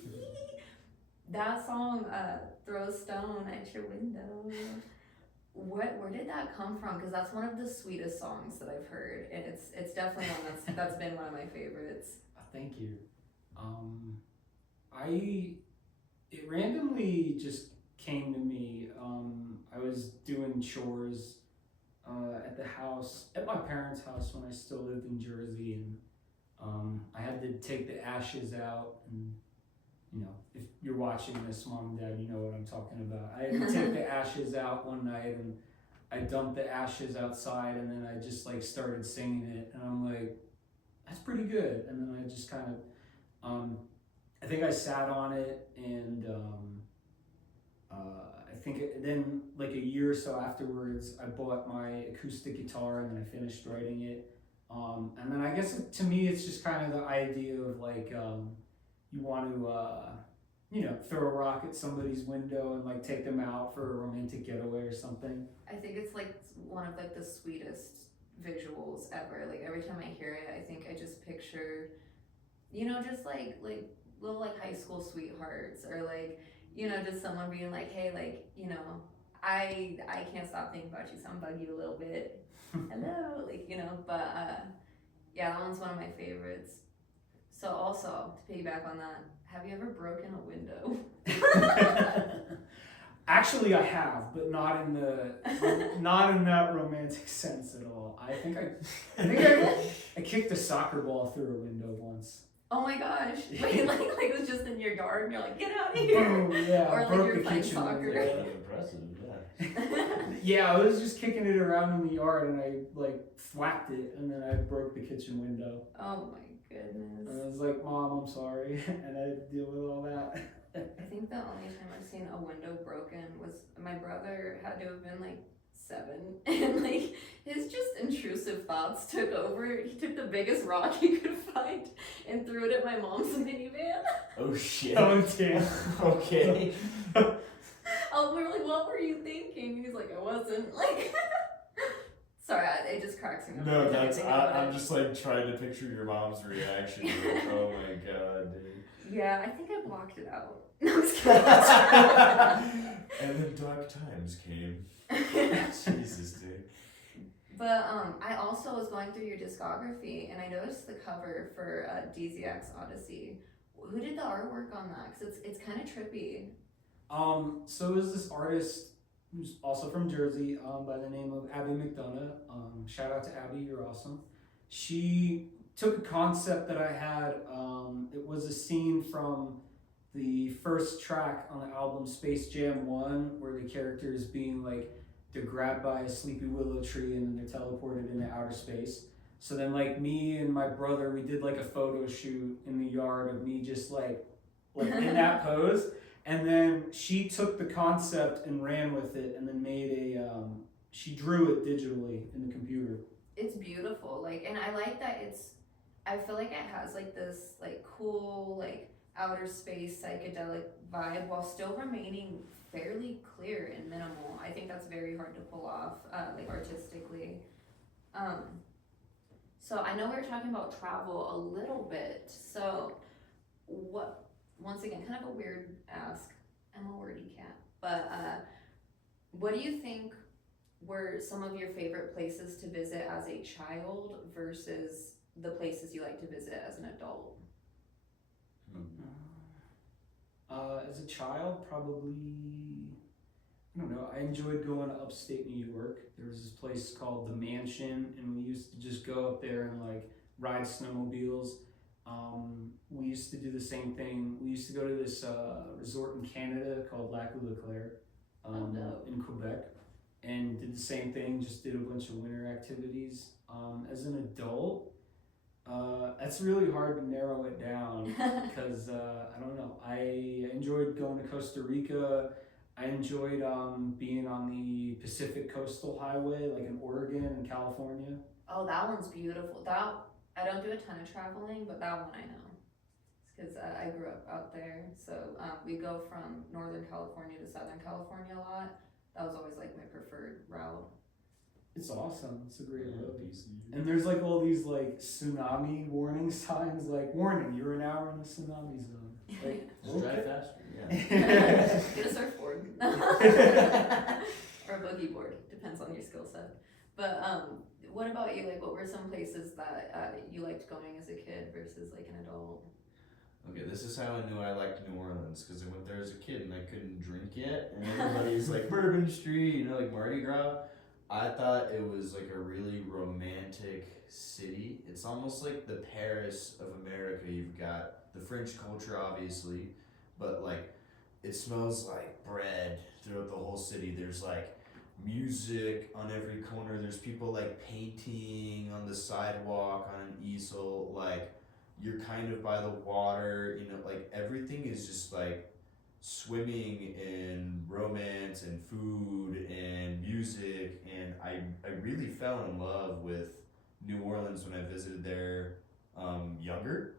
that song, Throw a Stone at Your Window, where did that come from? Because that's one of the sweetest songs that I've heard, and it's definitely one that's been one of my favorites. Thank you. It randomly just came to me. I was doing chores at the house, at my parents' house when I still lived in Jersey, and I had to take the ashes out. And you know, if you're watching this, Mom and Dad, you know what I'm talking about. I had to take the ashes out one night, and I dumped the ashes outside, and then I just like started singing it, and I'm like, that's pretty good. And then I just kind of I think I sat on it, and I think then like a year or so afterwards, I bought my acoustic guitar, and then I finished writing it. And then I guess to me, it's just kind of the idea of like you want to you know, throw a rock at somebody's window and like take them out for a romantic getaway or something. I think it's like one of like the sweetest visuals ever. Like every time I hear it, I think I just picture, you know, just like little like high school sweethearts, or like, you know, just someone being like, hey, like, you know, I can't stop thinking about you, so I'm bug you a little bit. Hello, like, you know, but yeah, that one's one of my favorites. So also to piggyback on that, have you ever broken a window? Actually, I have, but not in that romantic sense at all. I kicked a soccer ball through a window once. Oh my gosh! Wait, like it was just in your yard, and you're like, get out of here! Boom! Yeah, Or I like broke you're the playing kitchen soccer. window. That's impressive, yeah. Yeah, I was just kicking it around in the yard, and I like thwacked it, and then I broke the kitchen window. Oh my goodness! And I was like, "Mom, I'm sorry," and I had to deal with all that. I think the only time I've seen a window broken was my brother had to have been like 7, and like his just intrusive thoughts took over. He took the biggest rock he could find and threw it at my mom's minivan. Oh shit. Oh damn. Okay. We were like, "What were you thinking?" He's like, "I wasn't." Like, sorry, it just cracks me up. No, every time I that's think about I'm it. just like trying to picture your mom's reaction. Like, oh my god, dude. Yeah, I think I blocked it out. No, I'm just kidding. And then dark times came. Jesus, dude. But I also was going through your discography, and I noticed the cover for Deziak's Odyssey. Who did the artwork on that? Because it's kind of trippy. So it was this artist who's also from Jersey, by the name of Abby McDonough. Shout out to Abby, you're awesome. She took a concept that I had. It was a scene from the first track on the album Space Jam 1, where the character is being like, they're grabbed by a sleepy willow tree and then they're teleported into outer space. So then like me and my brother, we did like a photo shoot in the yard of me just like in that pose. And then she took the concept and ran with it, and then made she drew it digitally in the computer. It's beautiful, like, and I like that I feel like it has like this like cool like outer space psychedelic vibe while still remaining fairly clear and minimal. I think that's very hard to pull off, like artistically. So I know we were talking about travel a little bit. So once again, kind of a weird ask. I'm a wordy cat. But what do you think were some of your favorite places to visit as a child versus the places you like to visit as an adult? As a child, probably, I don't know, I enjoyed going to upstate New York. There was this place called The Mansion, and we used to just go up there and like ride snowmobiles. We used to do the same thing. We used to go to this resort in Canada called Lac La Claire in Quebec, and did the same thing, just did a bunch of winter activities. As an adult, that's really hard to narrow it down because I don't know. I enjoyed going to Costa Rica. I enjoyed being on the Pacific Coastal Highway, like in Oregon and California. Oh, that one's beautiful. I don't do a ton of traveling, but that one I know. It's because I grew up out there. So we go from Northern California to Southern California a lot. That was always like my preferred route. It's awesome. It's a great road. And there's like all these like tsunami warning signs, like warning, you're an hour in the tsunami zone. Like, Just drive faster, yeah. Get a surfboard. Or a boogie board. Depends on your skill set. But what about you? Like, what were some places that you liked going as a kid versus like an adult? Okay, this is how I knew I liked New Orleans, because I went there as a kid and I couldn't drink yet, and everybody's like Bourbon Street, you know, like Mardi Gras. I thought it was like a really romantic city. It's almost like the Paris of America. You've got the French culture, obviously, but like it smells like bread throughout the whole city. There's like music on every corner. There's people like painting on the sidewalk on an easel. Like you're kind of by the water, you know, like everything is just like swimming in romance and food and music, and I really fell in love with New Orleans when I visited there younger.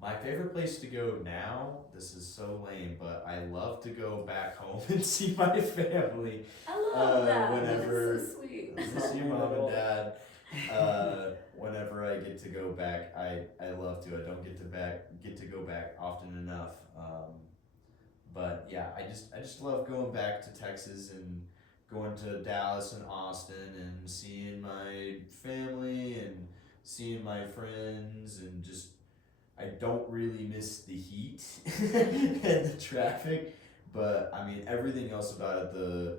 My favorite place to go now, this is so lame, but I love to go back home and see my family. I love that. Whenever That's so sweet. to see mom and dad. Whenever I get to go back, I love to. I don't get to go back often enough. But yeah, I just love going back to Texas and going to Dallas and Austin and seeing my family and seeing my friends, and just I don't really miss the heat and the traffic, But I mean, everything else about it, the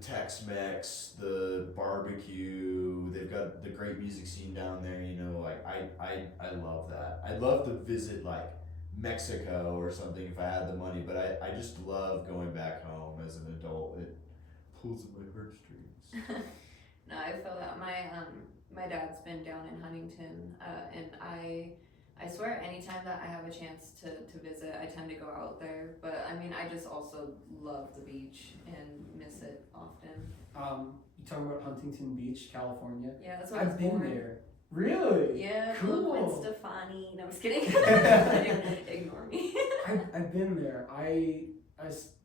Tex-Mex, the barbecue, they've got the great music scene down there. You know, like I love that. I'd love to visit like Mexico or something if I had the money, but I just love going back home as an adult. It pulls at my heartstrings. No, I feel that my dad's been down in Huntington, and I swear anytime that I have a chance to visit, I tend to go out there. But I mean, I just also love the beach and miss it often. You talking about Huntington Beach, California? Yeah, that's what I was I've been born. there. Really? Yeah, Cool. Gwen Stefani. No, I'm just kidding. Ignore me. I've been there.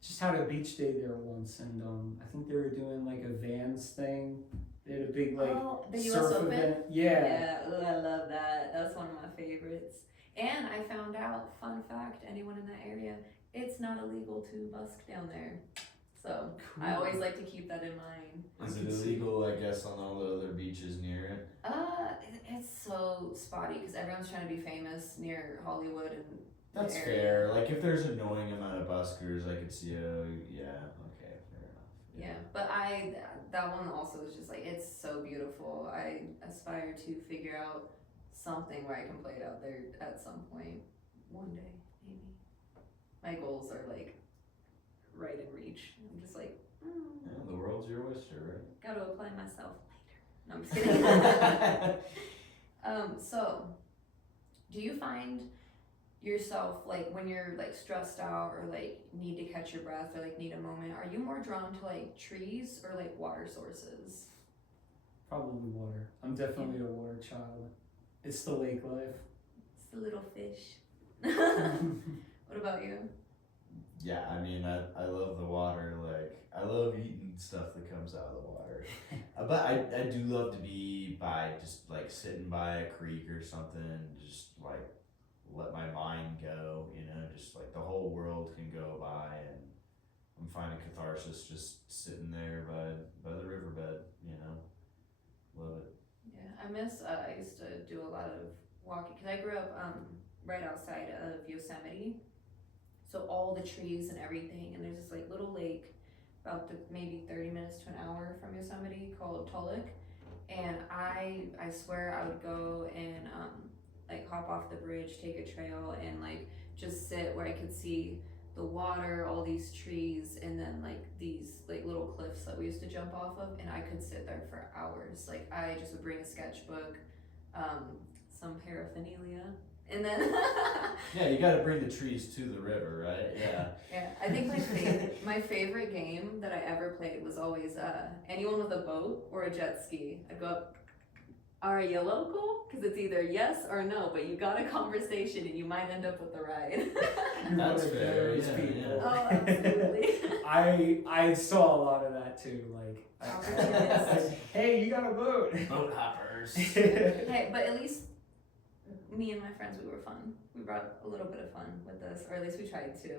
Just had a beach day there once, and I think they were doing like a Vans thing. They had a big like The US surf Open? event. Yeah. Yeah, ooh, I love that. That's one of my favorites. And I found out, fun fact, anyone in that area, it's not illegal to busk down there. So Cool. I always like to keep that in mind. Is it illegal, I guess, on all the other beaches near it? It's so spotty because everyone's trying to be famous near Hollywood and That's the area. fair. Like, if there's an annoying amount of buskers, I could see yeah, okay, fair enough. Yeah, but that one also is just like, it's so beautiful. I aspire to figure out something where I can play it out there at some point. One day, maybe. My goals are like right in reach. I'm just like, Yeah, the world's your oyster, gotta apply myself later. No, I'm just kidding. So, do you find yourself, like, when you're like stressed out or like need to catch your breath or like need a moment, are you more drawn to like trees or like water sources? Probably water. I'm definitely a water child. It's the lake life. It's the little fish. What about you? Yeah, I mean, I love the water. Like, I love eating stuff that comes out of the water. But I do love to be by just like sitting by a creek or something, just like let my mind go, you know, just like the whole world can go by, and I'm finding catharsis just sitting there by the riverbed, you know. Love it. Yeah, I used to do a lot of walking because I grew up right outside of Yosemite. So all the trees and everything, and there's this like little lake about maybe 30 minutes to an hour from Yosemite called Tulloch. And I swear I would go and like hop off the bridge, take a trail, and like just sit where I could see the water, all these trees, and then like these like little cliffs that we used to jump off of, and I could sit there for hours. Like I just would bring a sketchbook, some paraphernalia, and then Yeah, you got to bring the trees to the river, right? Yeah. yeah, I think my favorite game that I ever played was always anyone with a boat or a jet ski. I'd go up, are you local? Because it's either yes or no, but you got a conversation and you might end up with the ride. You're That's one of fair, those yeah, people. Oh, absolutely. I saw a lot of that too. Like, Opportunists. hey, you got a boat. Boat hoppers. Hey, but at least me and my friends, we were fun. We brought a little bit of fun with this, or at least we tried to.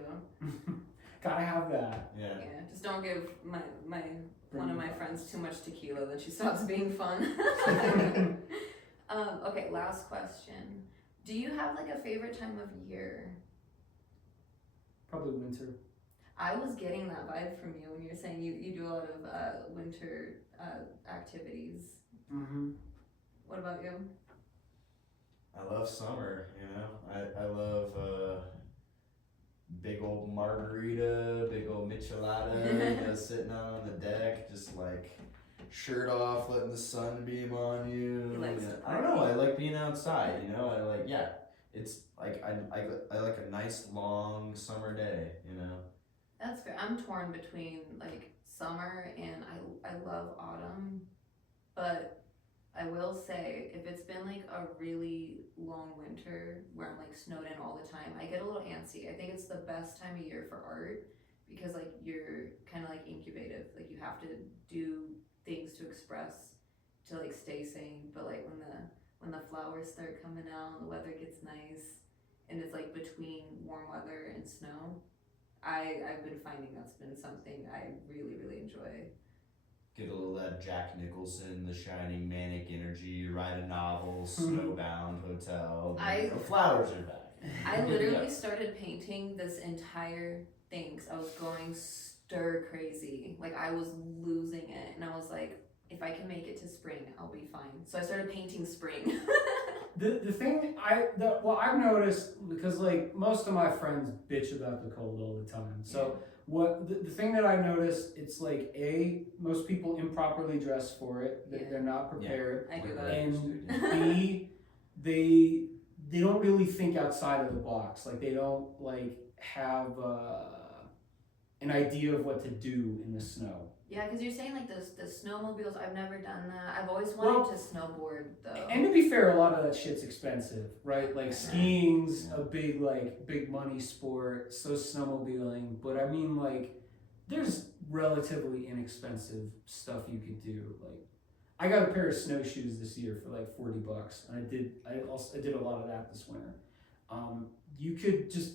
Gotta have that. Yeah. Yeah, just don't give my one of my friends too much tequila, then she stops being fun. Okay, last question. Do you have like a favorite time of year? Probably winter. I was getting that vibe from you when you were saying you do a lot of winter activities. Mm-hmm. What about you? I love summer, you know. I love big old margarita, big old michelada, you know, sitting out on the deck, just like shirt off, letting the sun beam on you. He likes Yeah, to I don't know. party. I like being outside, you know. I like, yeah. It's like I like a nice long summer day, you know. That's fair. I'm torn between like summer and I love autumn, but I will say if it's been like a really long winter where I'm like snowed in all the time, I get a little antsy. I think it's the best time of year for art because like you're kind of like incubative, like you have to do things to express to like stay sane. But like when the flowers start coming out and the weather gets nice and it's like between warm weather and snow, I've been finding that's been something I really, really enjoy. Get a little of that Jack Nicholson, The Shining manic energy, write a novel, snowbound hotel. The flowers are back. I literally started painting this entire thinks, I was going stir crazy. Like I was losing it, and I was like, if I can make it to spring, I'll be fine. So I started painting spring. The thing I've noticed, because like most of my friends bitch about the cold all the time. So what the thing that I noticed, it's like most people improperly dress for it. They're not prepared. I do that. And B, they don't really think outside of the box. Like they don't like have an idea of what to do in the snow. Yeah, because you're saying like the snowmobiles. I've never done that. I've always wanted to snowboard though. And to be fair, a lot of that shit's expensive, right? Like skiing's a big money sport. So snowmobiling, but I mean like there's relatively inexpensive stuff you could do. Like I got a pair of snowshoes this year for like $40, and I did a lot of that this winter. You could just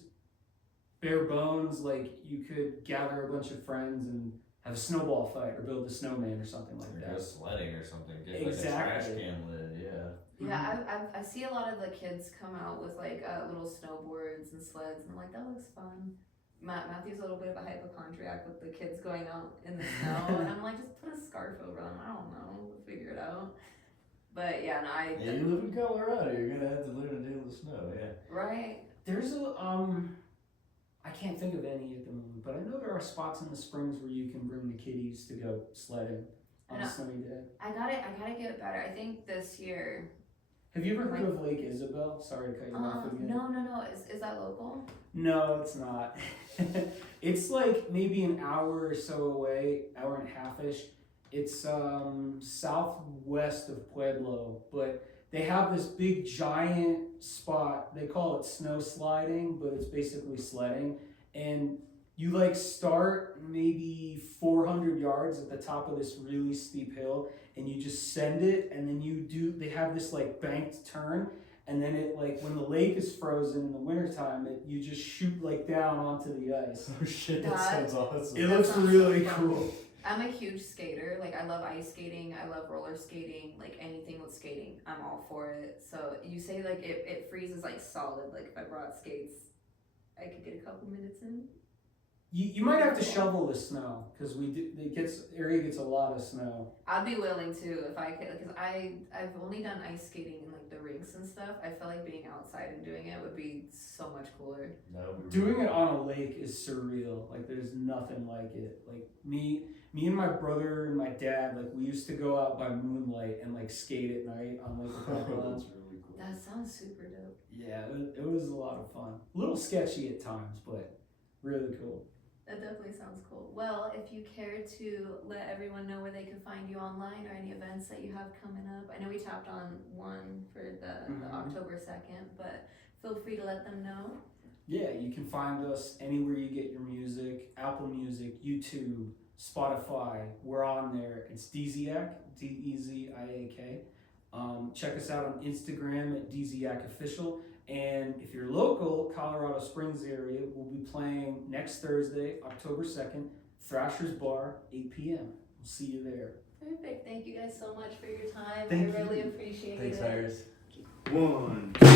bare bones, like you could gather a bunch of friends and have a snowball fight or build a snowman or something like Or that. go sledding or something. Get Exactly. like a trash can lid, yeah. Yeah, I see a lot of the kids come out with like little snowboards and sleds, and I'm like, that looks fun. Matthew's a little bit of a hypochondriac with the kids going out in the snow, and I'm like, just put a scarf over them. I don't know, we'll figure it out. But yeah, no, Yeah, you live in Colorado. You're gonna have to learn to deal with snow. Yeah. Right. There's I can't think of any at the moment, but I know there are spots in the springs where you can bring the kiddies to go sledding on a snowy day. I gotta get better. I think this year. Have you ever heard of Lake Isabel? Sorry to cut you off again. No. Is that local? No, it's not. It's like maybe an hour or so away, hour and a half-ish. It's southwest of Pueblo, but they have this big giant spot. They call it snow sliding, but it's basically sledding. And you like start maybe 400 yards at the top of this really steep hill, and you just send it, and then they have this like banked turn, and then it like when the lake is frozen in the wintertime, you just shoot like down onto the ice. Oh shit, that sounds awesome. It looks really cool. I'm a huge skater. Like I love ice skating. I love roller skating. Like anything with skating, I'm all for it. So you say like it freezes like solid. Like if I brought skates, I could get a couple minutes in. You might have to shovel the snow because area gets a lot of snow. I'd be willing to if I could, because I've only done ice skating in like the rinks and stuff. I feel like being outside and doing it would be so much cooler. Doing it on a lake is surreal. Like there's nothing like it. Like me and my brother and my dad, like we used to go out by moonlight and like skate at night on Lake Pueblo. That's really cool. That sounds super dope. Yeah, it was a lot of fun. A little sketchy at times, but really cool. That definitely sounds cool. Well, if you care to let everyone know where they can find you online or any events that you have coming up. I know we tapped on one for the October 2nd, but feel free to let them know. Yeah, you can find us anywhere you get your music, Apple Music, YouTube, Spotify. We're on there. It's Deziak, Deziak. Check us out on Instagram at Deziak Official. And if you're local, Colorado Springs area, we'll be playing next Thursday, October 2nd, Thrasher's Bar, 8 p.m. We'll see you there. Perfect. Thank you guys so much for your time. Thank I really you. appreciate Thanks, it. Iris. 1, 2.